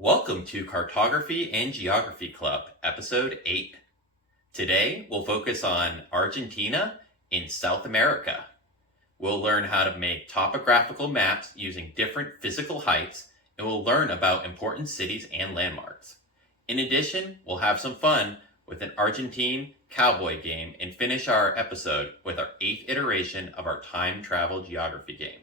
Welcome to Cartography and Geography Club, Episode 8. Today, we'll focus on Argentina in South America. We'll learn how to make topographical maps using different physical heights, and we'll learn about important cities and landmarks. In addition, we'll have some fun with an Argentine cowboy game and finish our episode with our 8th iteration of our time travel geography game.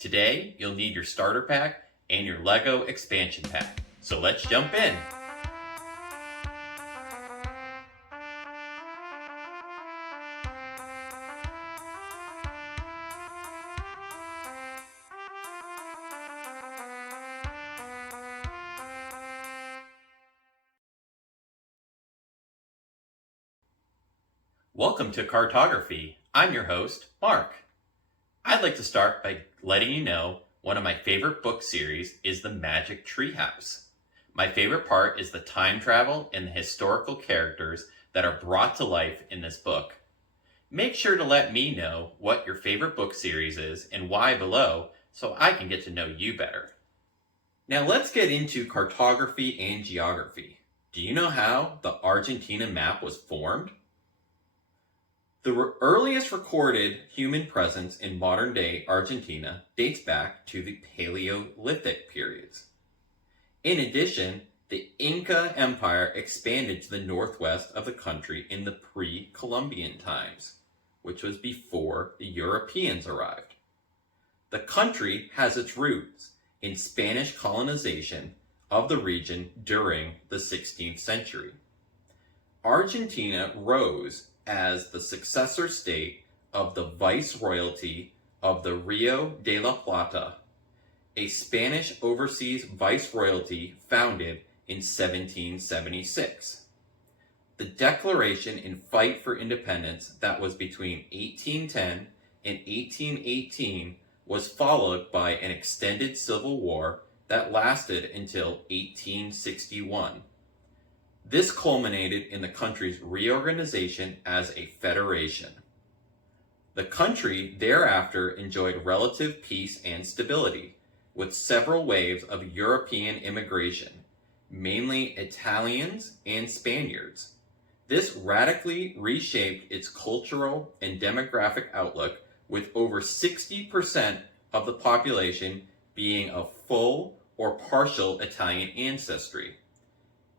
Today, you'll need your starter pack and your Lego expansion pack. So let's jump in. Welcome to Cartography. I'm your host, Mark. I'd like to start by letting you know one of my favorite book series is The Magic Treehouse. My favorite part is the time travel and the historical characters that are brought to life in this book. Make sure to let me know what your favorite book series is and why below so I can get to know you better. Now let's get into cartography and geography. Do you know how the Argentina map was formed? The earliest recorded human presence in modern-day Argentina dates back to the Paleolithic periods. In addition, the Inca Empire expanded to the northwest of the country in the pre-Columbian times, which was before the Europeans arrived. The country has its roots in Spanish colonization of the region during the 16th century. Argentina rose as the successor state of the Viceroyalty of the Rio de la Plata, a Spanish overseas viceroyalty founded in 1776. The declaration and fight for independence that was between 1810 and 1818 was followed by an extended civil war that lasted until 1861. This culminated in the country's reorganization as a federation. The country thereafter enjoyed relative peace and stability, with several waves of European immigration, mainly Italians and Spaniards. This radically reshaped its cultural and demographic outlook, with over 60% of the population being of full or partial Italian ancestry.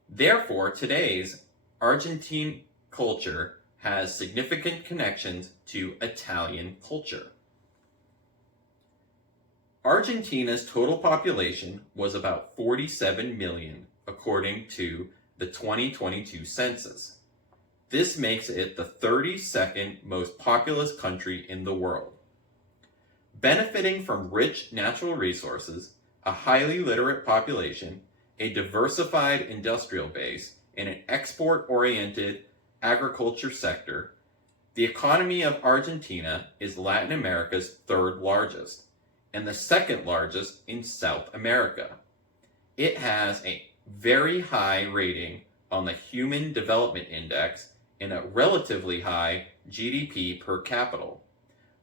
Therefore, today's Argentine culture has significant connections to Italian culture. Argentina's total population was about 47 million, according to the 2022 census. This makes it the 32nd most populous country in the world. Benefiting from rich natural resources, a highly literate population, a diversified industrial base, and an export-oriented agriculture sector, the economy of Argentina is Latin America's third largest and the second largest in South America. It has a very high rating on the Human Development Index and a relatively high GDP per capita,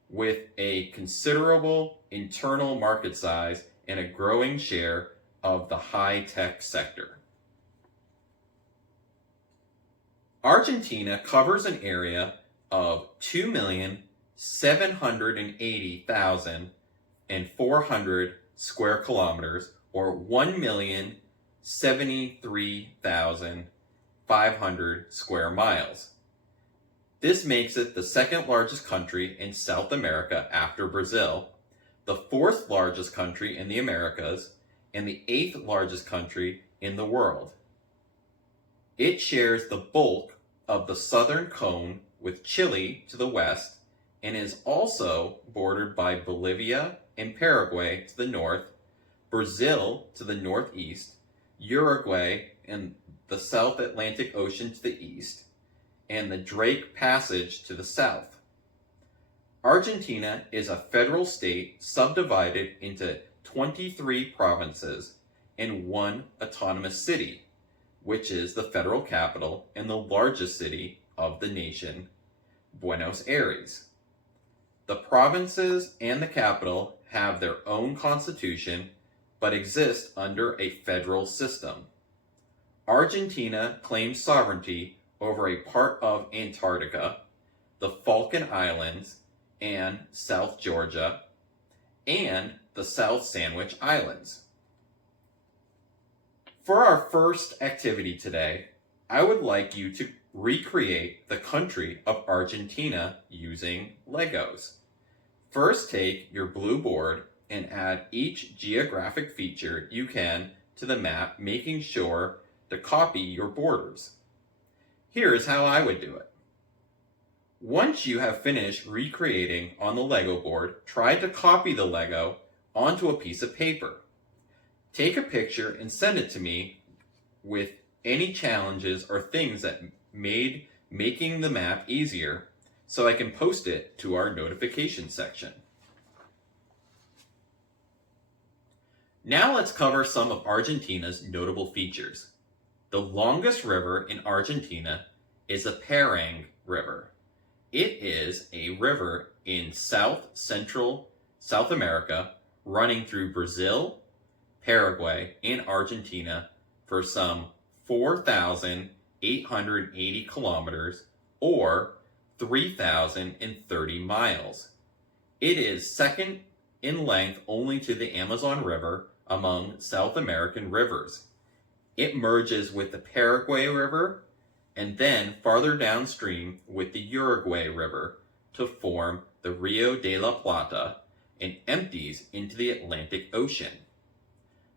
with a considerable internal market size and a growing share of the high-tech sector. Argentina covers an area of 2,780,400 square kilometers, or 1,073,500 square miles. This makes it the second largest country in South America after Brazil, the fourth largest country in the Americas, and the 8th largest country in the world. It shares the bulk of the southern cone with Chile to the west, and is also bordered by Bolivia and Paraguay to the north, Brazil to the northeast, Uruguay and the South Atlantic Ocean to the east, and the Drake Passage to the south. Argentina is a federal state subdivided into 23 provinces and one autonomous city, which is the federal capital and the largest city of the nation, Buenos Aires. The provinces and the capital have their own constitution, but exist under a federal system. Argentina claims sovereignty over a part of Antarctica, the Falkland Islands, and South Georgia, and the South Sandwich Islands. For our first activity today, I would like you to recreate the country of Argentina using Legos. First, take your blue board and add each geographic feature you can to the map, making sure to copy your borders. Here is how I would do it. Once you have finished recreating on the Lego board, try to copy the Lego onto a piece of paper. Take a picture and send it to me with any challenges or things that made making the map easier so I can post it to our notification section. Now let's cover some of Argentina's notable features. The longest river in Argentina is the Parang River. It is a river in south-central South America running through Brazil, Paraguay, and Argentina for some 4,880 kilometers or 3,030 miles. It is second in length only to the Amazon River among South American rivers. It merges with the Paraguay River and then farther downstream with the Uruguay River to form the Rio de la Plata and empties into the Atlantic Ocean.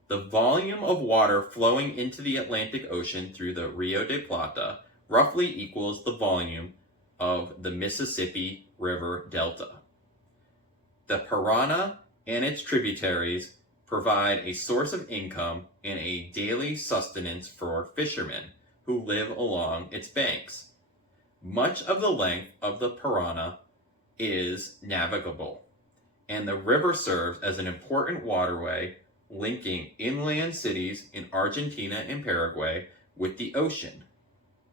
The volume of water flowing into the Atlantic Ocean through the Rio de Plata roughly equals the volume of the Mississippi River Delta. The Parana and its tributaries provide a source of income and a daily sustenance for fishermen who live along its banks. Much of the length of the Parana is navigable, and the river serves as an important waterway linking inland cities in Argentina and Paraguay with the ocean,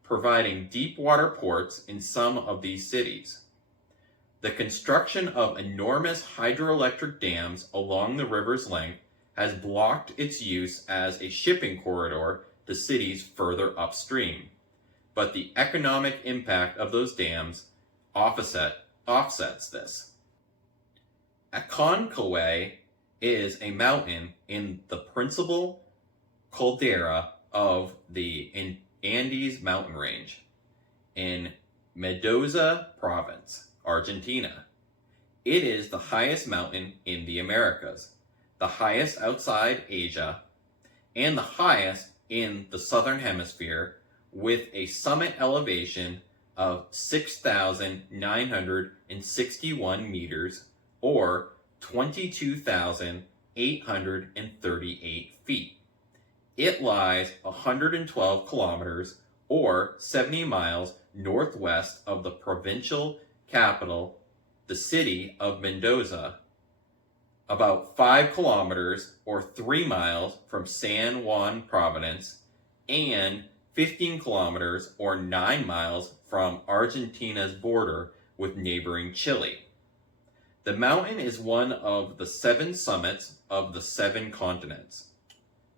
providing deep water ports in some of these cities. The construction of enormous hydroelectric dams along the river's length has blocked its use as a shipping corridor to cities further upstream, but the economic impact of those dams offsets this. Aconcagua is a mountain in the principal caldera of the Andes mountain range in Mendoza province, Argentina. It is the highest mountain in the Americas, the highest outside Asia, and the highest in the southern hemisphere, with a summit elevation of 6,961 meters or 22,838 feet. It lies 112 kilometers or 70 miles northwest of the provincial capital, the city of Mendoza, about 5 kilometers or 3 miles from San Juan Province, and 15 kilometers or 9 miles from Argentina's border with neighboring Chile. The mountain is one of the 7 summits of the 7 continents.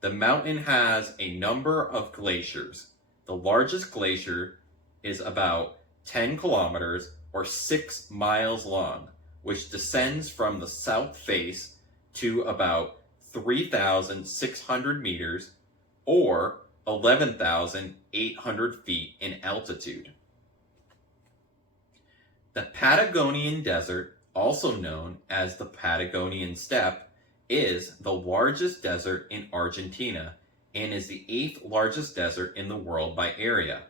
The mountain has a number of glaciers. The largest glacier is about 10 kilometers or 6 miles long, which descends from the south face to about 3,600 meters or 11,800 feet in altitude. The Patagonian Desert, also known as the Patagonian Steppe, is the largest desert in Argentina and is the 8th largest desert in the world by area.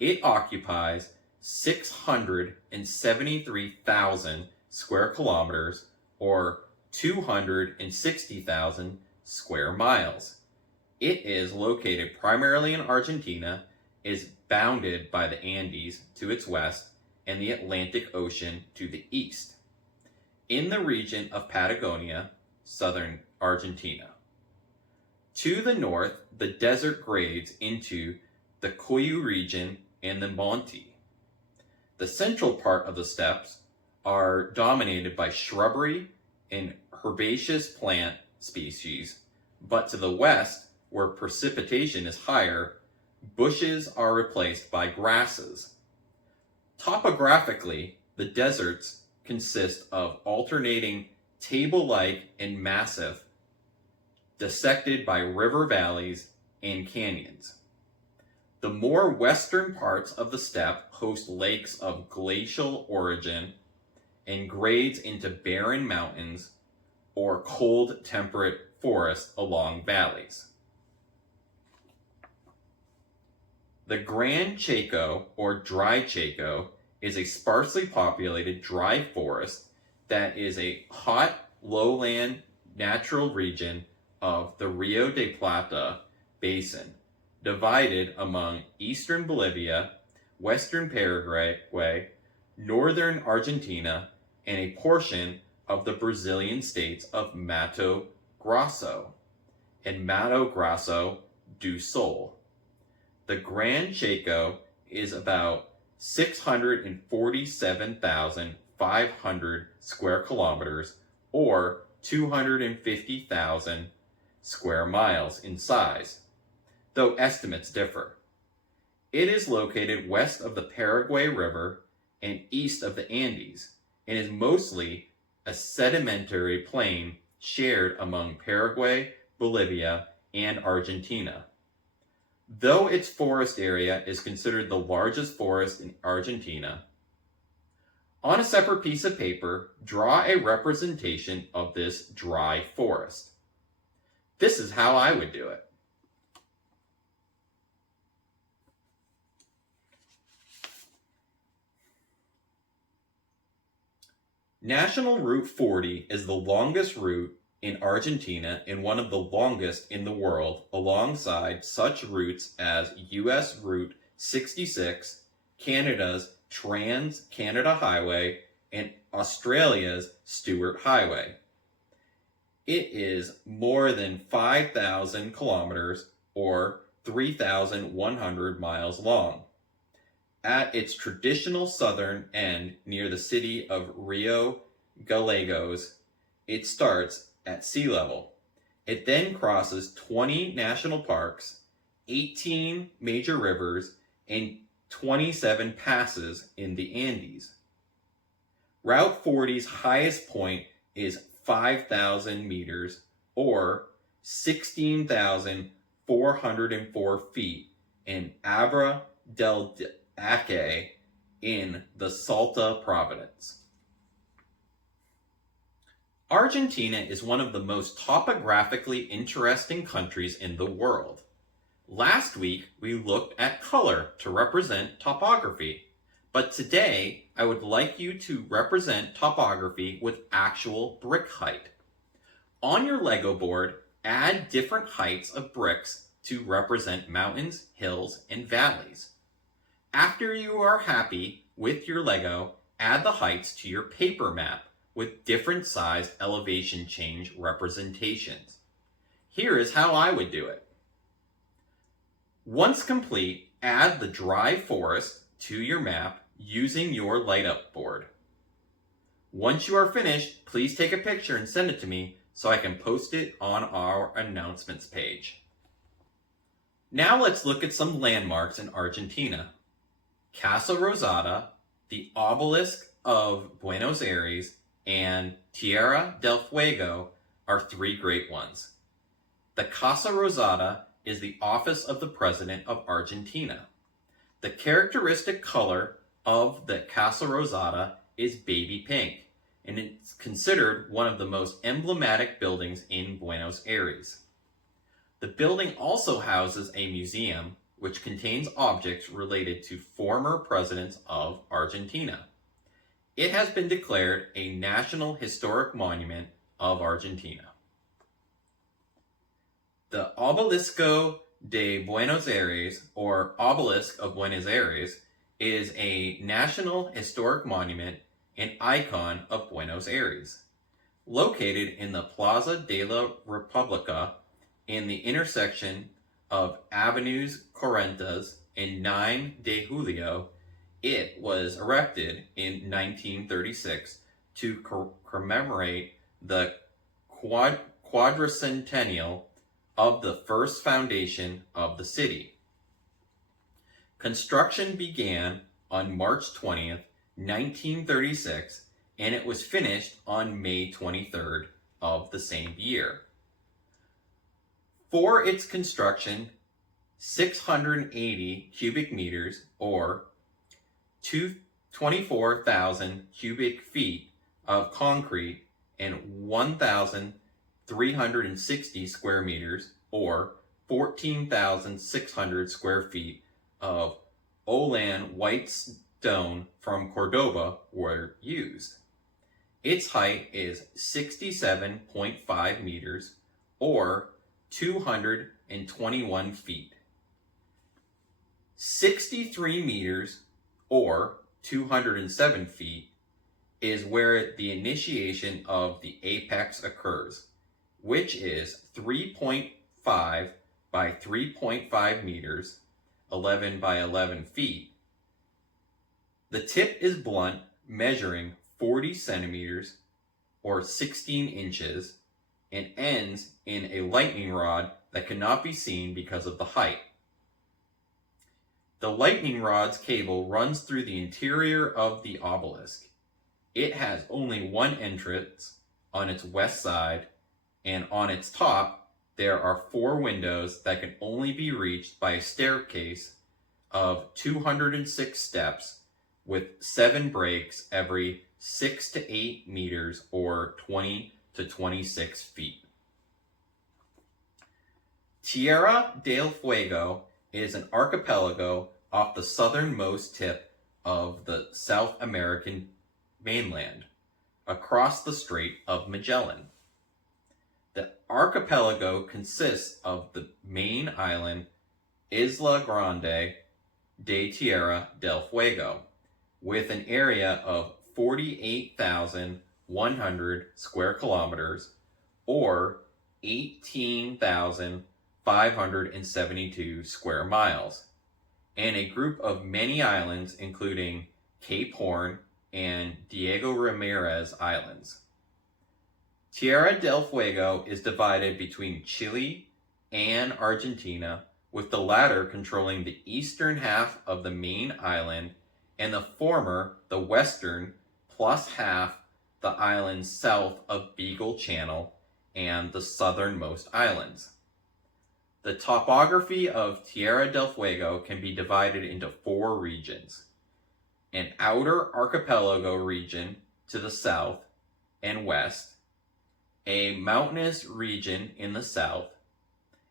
It occupies 673,000 square kilometers or 260,000 square miles. It is located primarily in Argentina, is bounded by the Andes to its west and the Atlantic Ocean to the east. In the region of Patagonia, southern Argentina. To the north, the desert grades into the Cuyo region and the Monte. The central part of the steppes are dominated by shrubbery and herbaceous plant species, but to the west, where precipitation is higher, bushes are replaced by grasses. Topographically, the deserts consist of alternating table-like and massif, dissected by river valleys and canyons. The more western parts of the steppe host lakes of glacial origin and grades into barren mountains or cold temperate forests along valleys. The Gran Chaco, or dry Chaco, is a sparsely populated dry forest that is a hot lowland natural region of the Rio de Plata basin, divided among eastern Bolivia, western Paraguay, northern Argentina, and a portion of the Brazilian states of Mato Grosso and Mato Grosso do Sul. The Gran Chaco is about 647,500 square kilometers or 250,000 square miles in size, though estimates differ. It is located west of the Paraguay River and east of the Andes, and is mostly a sedimentary plain shared among Paraguay, Bolivia, and Argentina. Though its forest area is considered the largest forest in Argentina, on a separate piece of paper, draw a representation of this dry forest. This is how I would do it. National Route 40 is the longest route in Argentina and one of the longest in the world, alongside such routes as US Route 66, Canada's Trans-Canada Highway, and Australia's Stuart Highway. It is more than 5,000 kilometers or 3,100 miles long. At its traditional southern end near the city of Rio Gallegos, it starts at sea level. It then crosses 20 national parks, 18 major rivers, and 27 passes in the Andes. Route 40's highest point is 5,000 meters or 16,404 feet in Abra del Aque in the Salta province. Argentina is one of the most topographically interesting countries in the world. Last week, we looked at color to represent topography, but today I would like you to represent topography with actual brick height. On your Lego board, add different heights of bricks to represent mountains, hills, and valleys. After you are happy with your Lego, add the heights to your paper map with different sized elevation change representations. Here is how I would do it. Once complete, add the dry forest to your map using your light up board. Once you are finished, please take a picture and send it to me so I can post it on our announcements page. Now let's look at some landmarks in Argentina. Casa Rosada, the obelisk of Buenos Aires, and Tierra del Fuego are three great ones. The Casa Rosada is the office of the President of Argentina. The characteristic color of the Casa Rosada is baby pink, and it's considered one of the most emblematic buildings in Buenos Aires. The building also houses a museum which contains objects related to former presidents of Argentina. It has been declared a National Historic Monument of Argentina. The Obelisco de Buenos Aires, or Obelisk of Buenos Aires, is a National Historic Monument and icon of Buenos Aires. Located in the Plaza de la República in the intersection of Avenues Corrientes and 9 de Julio, it was erected in 1936 to commemorate the quadricentennial of the first foundation of the city. Construction began on March 20th, 1936, and it was finished on May 23rd of the same year. For its construction, 680 cubic meters, or 24,000 cubic feet of concrete and 1,360 square meters, or 14,600 square feet of Olan white stone from Cordoba were used. Its height is 67.5 meters, or 221 feet. 63 meters, or 207 feet, is where the initiation of the apex occurs, which is 3.5 by 3.5 meters, 11 by 11 feet. The tip is blunt, measuring 40 centimeters, or 16 inches, and ends in a lightning rod that cannot be seen because of the height. The lightning rod's cable runs through the interior of the obelisk. It has only one entrance on its west side, and on its top there are 4 windows that can only be reached by a staircase of 206 steps with 7 breaks every 6 to 8 meters, or 20 to 26 feet. Tierra del Fuego is an archipelago off the southernmost tip of the South American mainland, across the Strait of Magellan. The archipelago consists of the main island Isla Grande de Tierra del Fuego, with an area of 48,100 square kilometers, or 18,572 square miles, and a group of many islands including Cape Horn and Diego Ramirez Islands. Tierra del Fuego is divided between Chile and Argentina, with the latter controlling the eastern half of the main island and the former the western, plus half the islands south of Beagle Channel and the southernmost islands. The topography of Tierra del Fuego can be divided into 4 regions: an outer archipelago region to the south and west, a mountainous region in the south,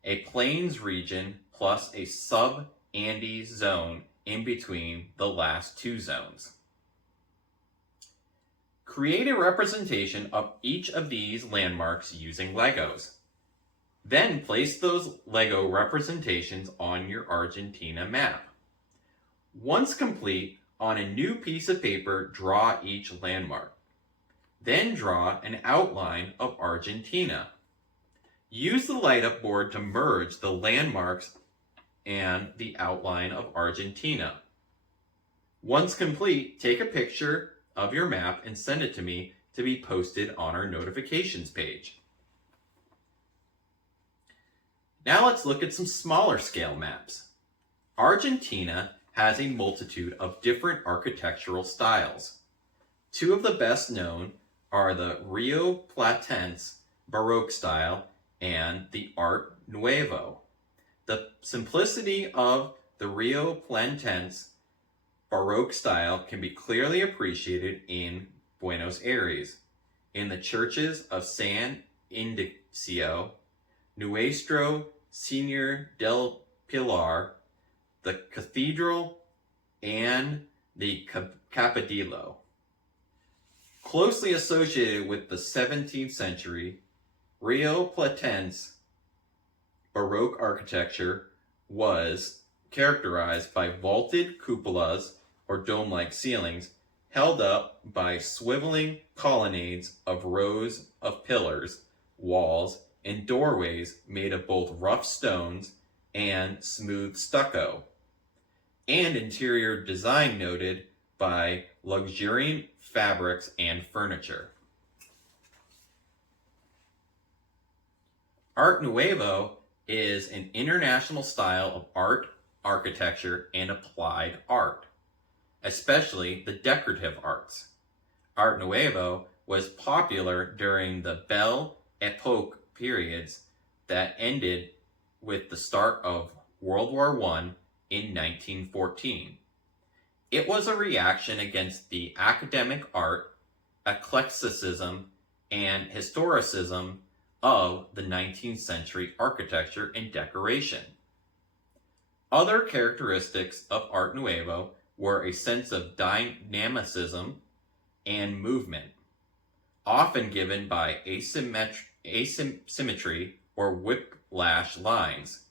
a plains region plus a sub-Andes zone in between the last 2 zones. Create a representation of each of these landmarks using Legos. Then place those Lego representations on your Argentina map. Once complete, on a new piece of paper, draw each landmark. Then draw an outline of Argentina. Use the light-up board to merge the landmarks and the outline of Argentina. Once complete, take a picture of your map and send it to me to be posted on our notifications page. Now let's look at some smaller scale maps. Argentina has a multitude of different architectural styles. 2 of the best known are the Rio Platense Baroque style and the Art Nouveau. The simplicity of the Rio Platense Baroque style can be clearly appreciated in Buenos Aires, in the churches of San Indicio, Nuestro Señor del Pilar, the Cathedral, and the Capadillo. Closely associated with the 17th century, Rio Platense Baroque architecture was characterized by vaulted cupolas or dome-like ceilings held up by swiveling colonnades of rows of pillars, walls, and doorways made of both rough stones and smooth stucco, and interior design noted by luxuriant fabrics and furniture. Art Nouveau is an international style of art, architecture, and applied art, especially the decorative arts. Art Nouveau was popular during the Belle Epoque periods that ended with the start of World War I in 1914. It was a reaction against the academic art, eclecticism, and historicism of the 19th century architecture and decoration. Other characteristics of Art Nouveau were a sense of dynamicism and movement, often given by asymmetry or whiplash lines,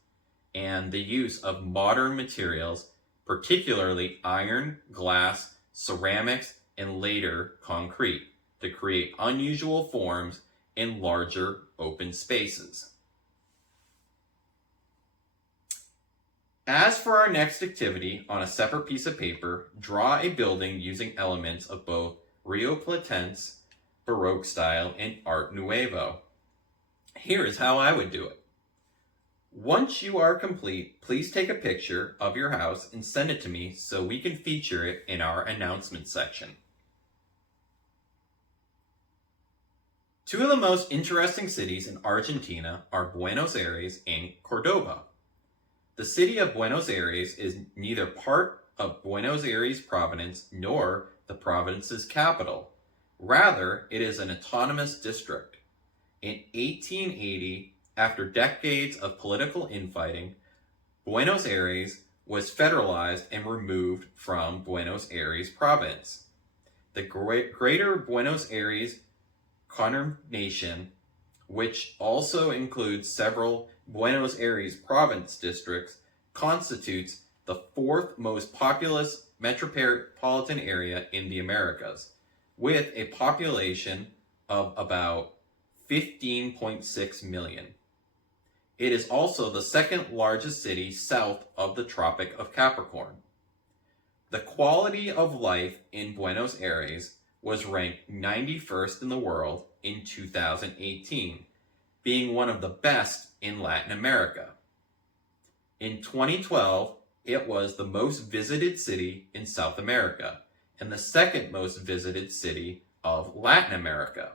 and the use of modern materials, particularly iron, glass, ceramics, and later concrete, to create unusual forms in larger open spaces. As for our next activity, on a separate piece of paper, draw a building using elements of both Rio Platense, Baroque style, and Art Nouveau. Here is how I would do it. Once you are complete, please take a picture of your house and send it to me so we can feature it in our announcement section. Two of the most interesting cities in Argentina are Buenos Aires and Cordoba. The city of Buenos Aires is neither part of Buenos Aires province nor the province's capital. Rather, it is an autonomous district. In 1880, after decades of political infighting, Buenos Aires was federalized and removed from Buenos Aires province. The Greater Buenos Aires Condemnation, which also includes several Buenos Aires province districts, constitutes the fourth most populous metropolitan area in the Americas, with a population of about 15.6 million. It is also the second largest city south of the Tropic of Capricorn. The quality of life in Buenos Aires was ranked 91st in the world in 2018, being one of the best in Latin America. In 2012, it was the most visited city in South America and the second most visited city of Latin America.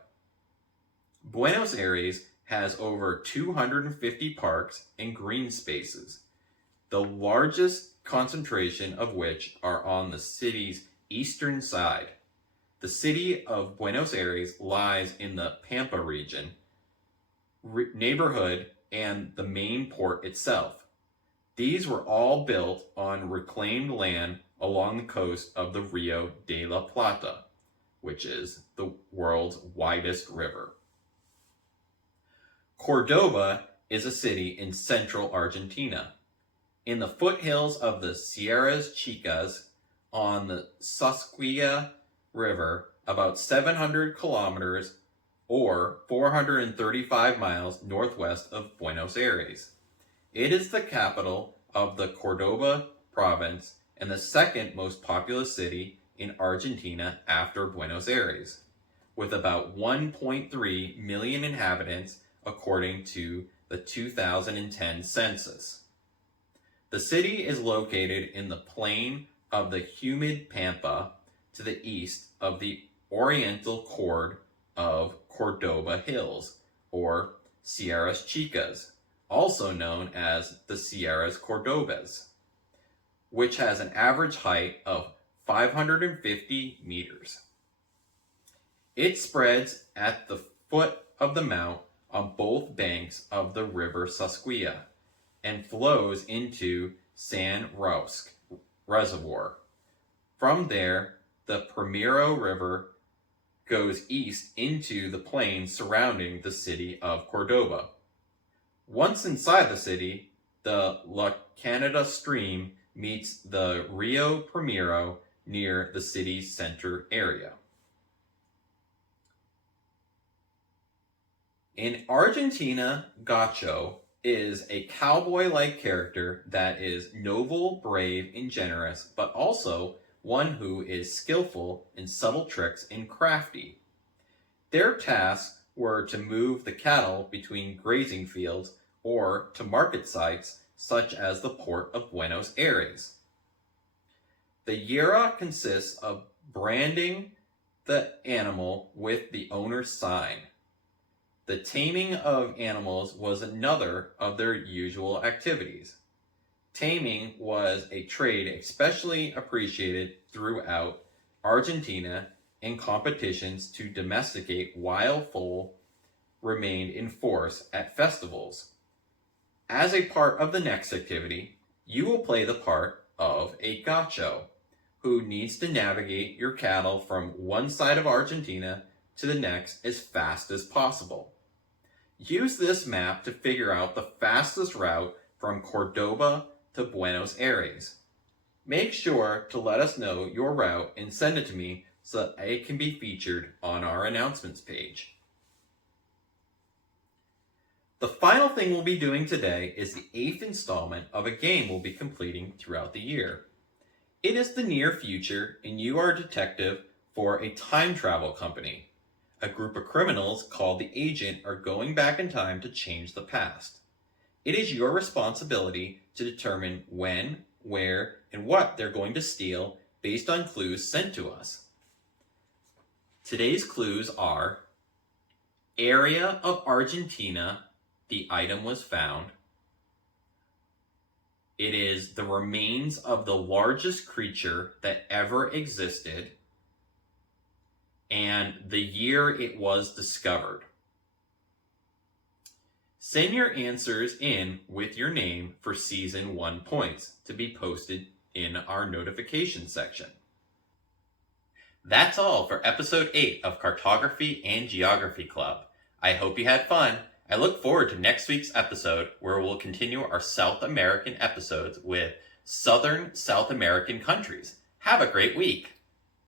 Buenos Aires has over 250 parks and green spaces, the largest concentration of which are on the city's eastern side. The city of Buenos Aires lies in the Pampa region, neighborhood, and the main port itself. These were all built on reclaimed land along the coast of the Rio de la Plata, which is the world's widest river. Cordoba is a city in central Argentina. In the foothills of the Sierras Chicas on the Susquehanna River, about 700 kilometers or 435 miles northwest of Buenos Aires. It is the capital of the Cordoba province and the second most populous city in Argentina after Buenos Aires, with about 1.3 million inhabitants according to the 2010 census. The city is located in the plain of the humid Pampa to the east of the oriental chord of Cordoba Hills, or Sierras Chicas, also known as the Sierras Cordobas, which has an average height of 550 meters. It spreads at the foot of the mount on both banks of the river Susquehanna and flows into San Roque Reservoir. From there, the Primero River goes east into the plains surrounding the city of Cordoba. Once inside the city, the La Canada stream meets the Rio Primero near the city's center area. In Argentina, Gaucho is a cowboy-like character that is noble, brave, and generous, but also one who is skillful in subtle tricks and crafty. Their tasks were to move the cattle between grazing fields or to market sites such as the port of Buenos Aires. The Yera consists of branding the animal with the owner's sign. The taming of animals was another of their usual activities. Taming was a trade especially appreciated throughout Argentina, and competitions to domesticate wild fowl remained in force at festivals. As a part of the next activity, you will play the part of a gaucho, who needs to navigate your cattle from one side of Argentina to the next as fast as possible. Use this map to figure out the fastest route from Cordoba to Buenos Aires. Make sure to let us know your route and send it to me so that it can be featured on our announcements page. The final thing we'll be doing today is the 8th installment of a game we'll be completing throughout the year. It is the near future, and you are a detective for a time travel company. A group of criminals called the Agent are going back in time to change the past. It is your responsibility to determine when, where, and what they're going to steal based on clues sent to us. Today's clues are: area of Argentina the item was found. It is the remains of the largest creature that ever existed, and the year it was discovered. Send your answers in with your name for Season 1 points to be posted in our notification section. That's all for Episode 8 of Cartography and Geography Club. I hope you had fun. I look forward to next week's episode, where we'll continue our South American episodes with Southern South American countries. Have a great week!